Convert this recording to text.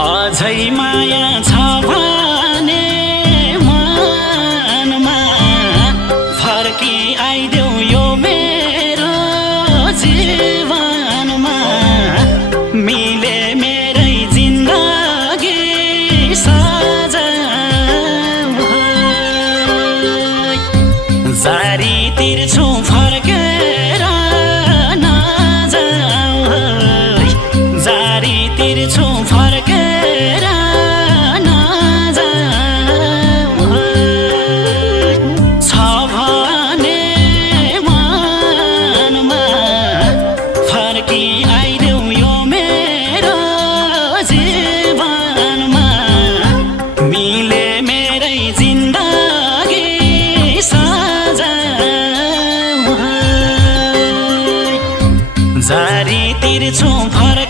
अझै माया छ भने मनमा फर्की आइदेऊ यो मेरो जीवनमा मिले मेरै जिन्दगी सजाऊ जारी तिर्छु फर्केर नजाऊ जारी तिर्छु फर्केर नजाऊ छ भने मनमा फर्की आइदेऊ यो मेरो जीवनमा मिले मेरै जिन्दगी सजाऊ जारी तिर्छु फर्केर